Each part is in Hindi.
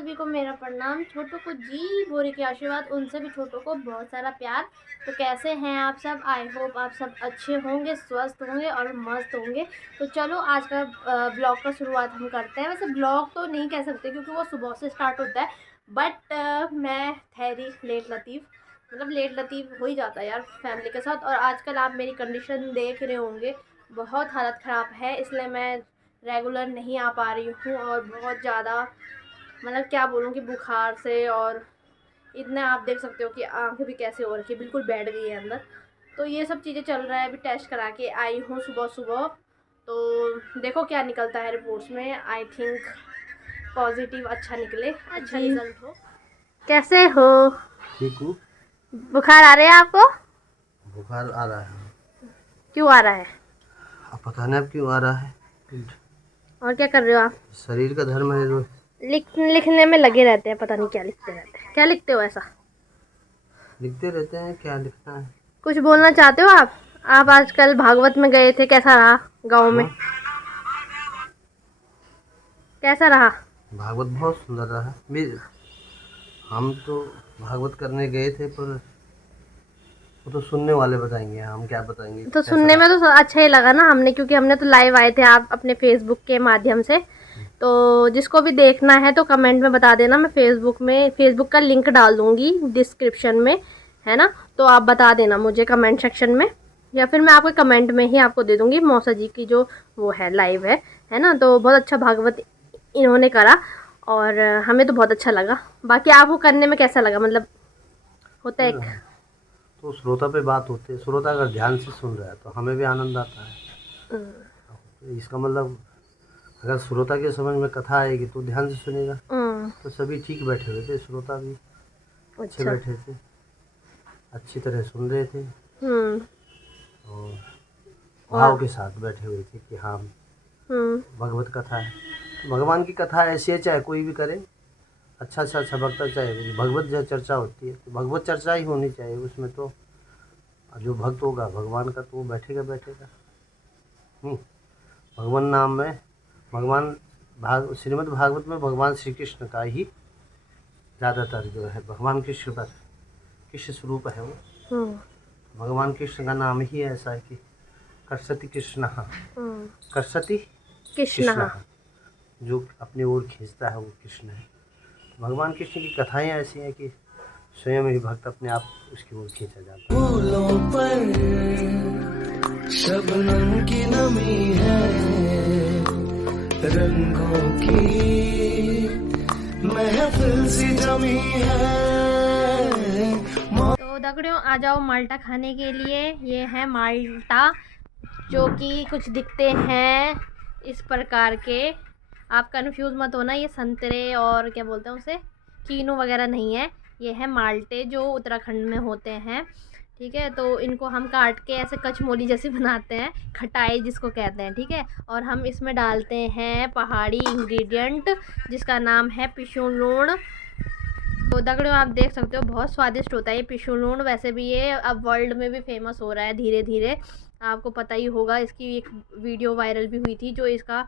सभी को मेरा प्रणाम। छोटों को जी भोरे के आशीर्वाद, उनसे भी छोटों को बहुत सारा प्यार। तो कैसे हैं आप सब? आई होप आप सब अच्छे होंगे, स्वस्थ होंगे और मस्त होंगे। तो चलो आज का ब्लॉग का शुरुआत हम करते हैं। वैसे ब्लॉग तो नहीं कह सकते क्योंकि वो सुबह से स्टार्ट होता है, बट मैं ठहरी लेट लतीफ़, मतलब लेट लतीफ़ हो ही जाता है यार फैमिली के साथ। और आजकल आप मेरी कंडीशन देख रहे होंगे, बहुत हालत ख़राब है, इसलिए मैं रेगुलर नहीं आ पा रही हूँ। और बहुत ज़्यादा मतलब क्या बोलूँ कि बुखार से, और इतना आप देख सकते हो कि आंखें भी कैसे हो रखी है, बिल्कुल बैठ गई है अंदर। तो ये सब चीज़ें चल रहा है। अभी टेस्ट करा के आई हूँ सुबह सुबह, तो देखो क्या निकलता है रिपोर्ट्स में। आई थिंक पॉजिटिव अच्छा निकले, अच्छा रिजल्ट हो। कैसे हो? ठीक हूँ। बुखार आ रहे हैं आपको? बुखार आ रहा है। क्यों आ रहा है? अब पता नहीं अब क्यों आ रहा है। और क्या कर रहे हो आप? शरीर का धर्म है जो लिखने में लगे रहते हैं, पता नहीं क्या लिखते रहते हैं। क्या लिखते हो ऐसा? लिखते रहते हैं, क्या लिखना है। कुछ बोलना चाहते हो आप? आप आजकल भागवत में गए थे, कैसा रहा गांव में? हाँ, कैसा रहा? भागवत बहुत सुंदर रहा। हम तो भागवत करने गए थे, पर वो तो सुनने वाले बताएंगे, हम क्या बताएंगे तो कैसा सुनने में रहा। तो अच्छा ही लगा ना हमने, क्योंकि हमने तो लाइव आए थे आप अपने फेसबुक के माध्यम से। तो जिसको भी देखना है तो कमेंट में बता देना, मैं फेसबुक का लिंक डाल दूंगी डिस्क्रिप्शन में, है ना? तो आप बता देना मुझे कमेंट सेक्शन में, या फिर मैं आपको कमेंट में ही आपको दे दूंगी मौसा जी की जो वो है लाइव है ना? तो बहुत अच्छा भागवत इन्होंने करा, और हमें तो बहुत अच्छा लगा। बाकी आपको करने में कैसा लगा? मतलब होता है एक तो श्रोता पे बात होती है, श्रोता अगर ध्यान से सुन रहा है तो हमें भी आनंद आता है। तो इसका मतलब अगर श्रोता के समझ में कथा आएगी तो ध्यान से सुनेगा। तो सभी ठीक बैठे हुए थे, श्रोता भी अच्छे अच्छा। बैठे थे, अच्छी तरह सुन रहे थे हम्म। और भाव और के साथ बैठे हुए थे कि हाँ हम्म। भगवत कथा है। तो भगवान की कथा ऐसी है, चाहे कोई भी करे, अच्छा से अच्छा भक्त, चाहे भगवत जो चर्चा होती है तो भगवत चर्चा ही होनी चाहिए उसमें। तो जो भक्त होगा भगवान का तो वो बैठेगा बैठेगा। भगवान नाम में भगवान श्रीमद् भागवत में भगवान श्री कृष्ण का ही ज़्यादातर जो है भगवान कृष्ण पर कृष्ण स्वरूप है वो। हम्म। भगवान कृष्ण का नाम ही ऐसा है कि कर्षति कृष्ण, कर्षति कृष्ण। कृष्ण, जो अपनी ओर खींचता है वो कृष्ण है। भगवान कृष्ण की कथाएं ऐसी हैं कि स्वयं ही भक्त अपने आप उसकी ओर खींचा जाता है। फूलों पर शबनम की नमी है, रंगों की महफिल सी जमी है। तो दगड़ियों आ जाओ माल्टा खाने के लिए। ये है माल्टा, जो कि कुछ दिखते हैं इस प्रकार के। आप कंफ्यूज मत होना, ये संतरे और क्या बोलते हैं उसे, कीनू वगैरह नहीं है। ये है माल्टे जो उत्तराखंड में होते हैं, ठीक है? तो इनको हम काट के ऐसे कचमोली जैसे बनाते हैं, खटाई जिसको कहते हैं, ठीक है? और हम इसमें डालते हैं पहाड़ी इंग्रेडिएंट जिसका नाम है पिशु लूण। तो दगड़ियों आप देख सकते हो बहुत स्वादिष्ट होता है ये पिशु लूण। वैसे भी ये अब वर्ल्ड में भी फेमस हो रहा है धीरे धीरे, आपको पता ही होगा। इसकी एक वीडियो वायरल भी हुई थी, जो इसका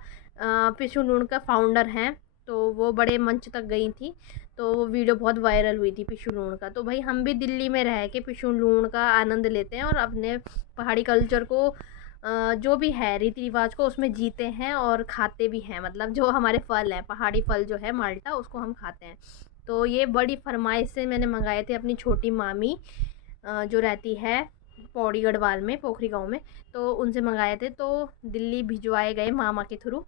पिशु लूण का फाउंडर हैं, तो वो बड़े मंच तक गई थी। तो वो वीडियो बहुत वायरल हुई थी पिशु लूण का। तो भाई हम भी दिल्ली में रह के पिशु लूण का आनंद लेते हैं और अपने पहाड़ी कल्चर को, जो भी है रीति रिवाज को, उसमें जीते हैं और खाते भी हैं। मतलब जो हमारे फल हैं, पहाड़ी फल जो है माल्टा, उसको हम खाते हैं। तो ये बड़ी फरमाइश से मैंने मंगाए थे अपनी छोटी मामी, जो रहती है पौड़ी गढ़वाल में, पोखरी गांव में। तो उनसे मंगाए थे, तो दिल्ली भिजवाए गए मामा के थ्रू।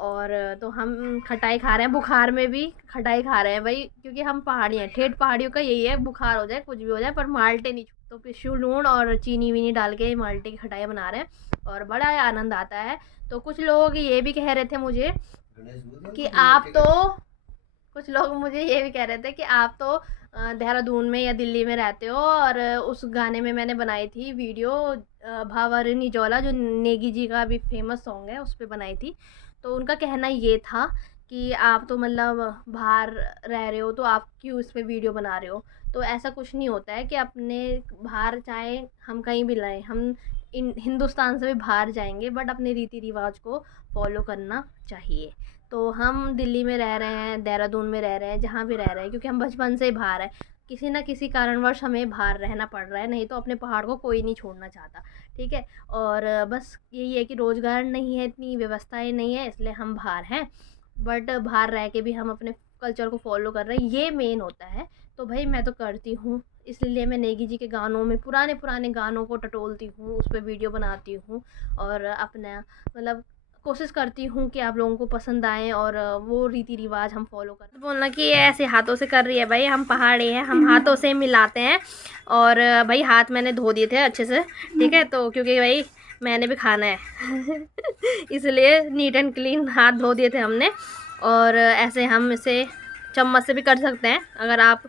और तो हम खटाई खा रहे हैं, बुखार में भी खटाई खा रहे हैं भाई, क्योंकि हम पहाड़ी हैं। ठेठ पहाड़ियों का यही है, बुखार हो जाए कुछ भी हो जाए पर माल्टे नहीं। तो पिशु लूण और चीनी वीनी डाल के माल्टे की खटाई बना रहे हैं और बड़ा आनंद आता है। तो कुछ लोग ये भी कह रहे थे मुझे कि आप तो कुछ लोग मुझे ये भी कह रहे थे कि आप तो देहरादून में या दिल्ली में रहते हो, और उस गाने में मैंने बनाई थी वीडियो, भावरनी जौला, जो नेगी जी का भी फेमस सॉन्ग है, उस पर बनाई थी। तो उनका कहना ये था कि आप तो मतलब बाहर रह रहे हो तो आप क्यों इस पर वीडियो बना रहे हो। तो ऐसा कुछ नहीं होता है कि अपने बाहर, चाहे हम कहीं भी रहें, हम हिंदुस्तान से भी बाहर जाएंगे, बट अपने रीति रिवाज को फॉलो करना चाहिए। तो हम दिल्ली में रह रहे हैं, देहरादून में रह रहे हैं, जहाँ भी रह रहे हैं, क्योंकि हम बचपन से ही बाहर है। किसी ना किसी कारणवश हमें बाहर रहना पड़ रहा है, नहीं तो अपने पहाड़ को कोई नहीं छोड़ना चाहता, ठीक है। और बस यही है कि रोज़गार नहीं है, इतनी व्यवस्थाएं नहीं है, इसलिए हम बाहर हैं। बट बाहर रह के भी हम अपने कल्चर को फॉलो कर रहे हैं, ये मेन होता है। तो भाई मैं तो करती हूँ, इसलिए मैं नेगी जी के गानों में पुराने पुराने गानों को टटोलती हूँ, उस पर वीडियो बनाती हूँ और अपना मतलब कोशिश करती हूँ कि आप लोगों को पसंद आए और वो रीति रिवाज हम फॉलो करें। तो बोलना कि ये ऐसे हाथों से कर रही है, भाई हम पहाड़ी हैं, हम हाथों से मिलाते हैं। और भाई हाथ मैंने धो दिए थे अच्छे से, ठीक है, तो क्योंकि भाई मैंने भी खाना है इसलिए नीट एंड क्लीन हाथ धो दिए थे हमने। और ऐसे हम इसे चम्मच से भी कर सकते हैं, अगर आप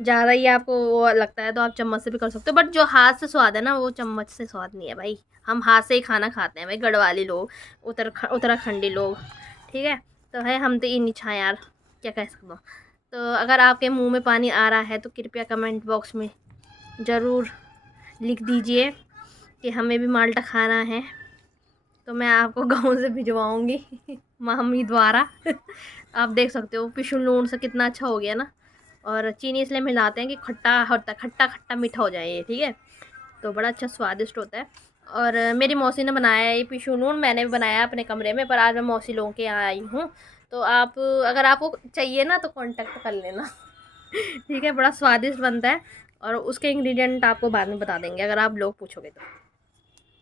ज़्यादा ही आपको वो लगता है तो आप चम्मच से भी कर सकते हो, बट जो हाथ से स्वाद है ना वो चम्मच से स्वाद नहीं है भाई। हम हाथ से ही खाना खाते हैं भाई, गढ़वाली लोग, उत्तराखंडी लोग, ठीक है। तो है हम तो इन इच्छा यार, क्या कह सकता हूँ। तो अगर आपके मुंह में पानी आ रहा है तो कृपया कमेंट बॉक्स में ज़रूर लिख दीजिए कि हमें भी माल्टा खाना है, तो मैं आपको गाँव से भिजवाऊँगी मामी द्वारा आप देख सकते हो पिशु लूण से कितना अच्छा हो गया ना। और चीनी इसलिए मिलाते हैं कि खट्टा होता है, खट्टा खट्टा मीठा हो जाए ये, ठीक है। तो बड़ा अच्छा स्वादिष्ट होता है। और मेरी मौसी ने बनाया है ये पिशु लूण, मैंने भी बनाया अपने कमरे में, पर आज मैं मौसी लोगों के यहाँ आई हूँ। तो आप अगर आपको चाहिए ना तो कांटेक्ट कर लेना ठीक है, बड़ा स्वादिष्ट बनता है। और उसके इंग्रेडिएंट आपको बाद में बता देंगे अगर आप लोग पूछोगे तो,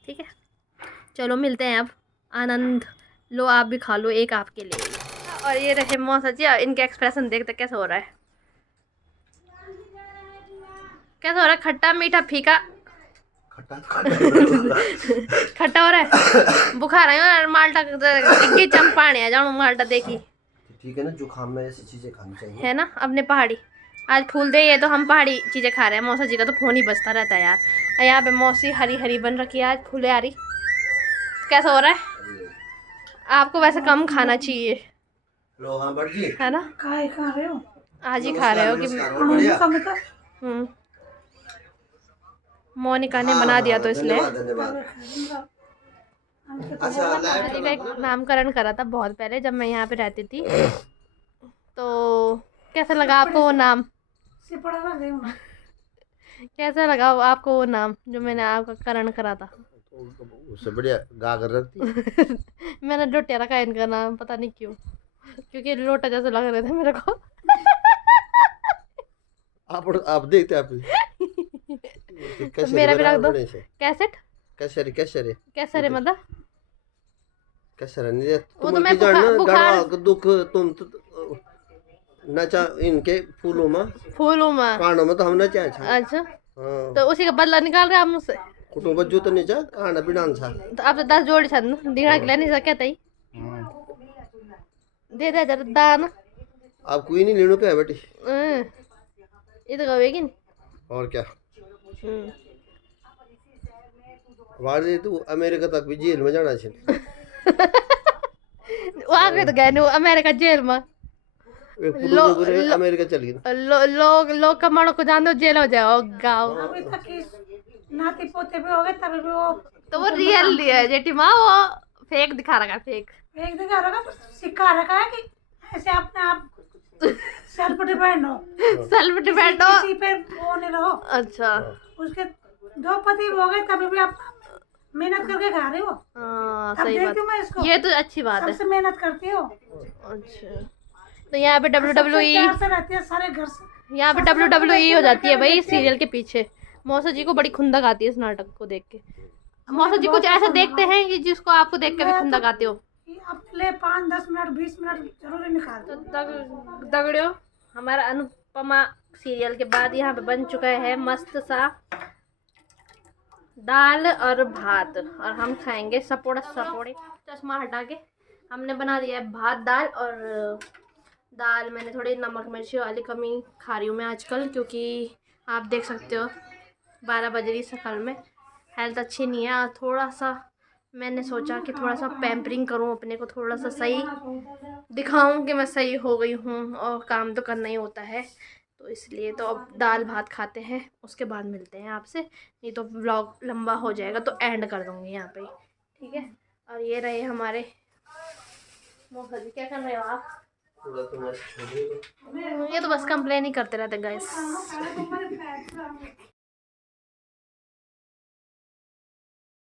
ठीक है। चलो मिलते हैं अब, आनंद लो, आप भी खा लो, एक आपके लिए। और ये रहे मौसा जी, इनके एक्सप्रेशन देखते कैसे हो रहा है, कैसा हो रहा है, खट्टा मीठा फीका? खट्टा खट्टा हो रहा है बुखार है माल्टा की चंपाने आ जाऊँ माल्टा देखी, ठीक है ना, जुकाम में ऐसी चीजें खानी चाहिए, है ना। अपने पहाड़ी आज फूल दे, ये तो हम पहाड़ी चीज़ें खा रहे हैं। मौसा जी का तो फोन ही बजता रहता है यार। और यहाँ पे मौसी हरी हरी बन रखी है आज, फूले आ रही। कैसा हो रहा है? आपको वैसे कम खाना चाहिए, लो हाँ बड़ जी, है ना। काय खा रहे हो? आज ही खा रहे हो कि मोनिका ने बना दिया तो इसलिए। अच्छा जी का एक नामकरण करा था बहुत पहले जब मैं यहाँ पे रहती थी। तो कैसा लगा आपको वो नाम? कैसा लगा आपको वो नाम जो मैंने आपका करण करा था? उससे बढ़िया गागर रखती मैंने लोटिया रखा इनका नाम, पता नहीं क्यों, क्योंकि लोटा जैसे लग रहे थे मेरे को आप देखते आप तो मेरा भी रख दो। कैसेट कैसे रे मतलब कैसे नहीं वो तो मैं बुखार दुख तुम नचा इनके फूलों में कांडों में तो हम नचा। अच्छा तो उसी का बदला निकाल रहे आप मुझसे? कुटुंब बच्चों तो नहीं चा कांडा पिडान था तो आप तो 10 जोड़ी छन दिखा के नहीं सकते तई दे दे जरा दान। आप कोई नहीं लेनो क्या बेटी, ये तो कहेगी नहीं और क्या। वाले तू अमेरिका तक भी जेल में जाना चाहिए वहाँ पे तो गए नहीं अमेरिका जेल में। अमेरिका चली लोग कमाड़ो को जान दो जेल हो जाओ गाँव। अभी तक नाती पोते भी हो गए तभी भी वो तो वो रियल है जेठी माँ, वो फेक दिखा रखा है, फेक एक दिखा रखा सिक्का रखा है कि ऐसे अपने आप सेल्फ डिपेंड हो, सेल्फ डिपेंड हो, किसी पे वो नहीं रहो। अच्छा उसके 2 पति हो गए तभी भी आप मेहनत करके खा रहे हो। सही बात, मैं इसको ये तो अच्छी बात है, सबसे मेहनत करती हो। अच्छा तो यहाँ पे WWE से रहती है सारे घर से, यहाँ पे WWE हो जाती है भाई सीरियल के पीछे। मौसा जी को बड़ी खुंदक आती है इस नाटक को देख के। मौसा जी कुछ ऐसा देखते हैं कि जिसको आपको देख के भी खुंदक आती हो? अपने 5-10 मिनट 20 मिनट जरूर निकाल। तो दगड़ियों हमारा अनुपमा सीरियल के बाद यहाँ पे बन चुका है मस्त सा दाल और भात, और हम खाएंगे सपोड़े चश्मा हटा के। हमने बना दिया है भात दाल, और दाल मैंने थोड़ी नमक मिर्ची वाली कमी खा रही हूँ मैं आजकल, क्योंकि आप देख सकते हो 12 बज रही सकाल में, हेल्थ अच्छी नहीं है। थोड़ा सा मैंने सोचा कि थोड़ा सा पैम्परिंग करूँ अपने को, थोड़ा सा सही दिखाऊं कि मैं सही हो गई हूँ, और काम तो करना ही होता है। तो इसलिए तो अब दाल भात खाते हैं, उसके बाद मिलते हैं आपसे, नहीं तो व्लॉग लंबा हो जाएगा, तो एंड कर दूँगी यहाँ पे, ठीक है। और ये रहे हमारे मोखा जी क्या कर रहे हो आप? पूरा तो मस्त छोड़। ये तो बस कंप्लेन ही करते रहते गाइस।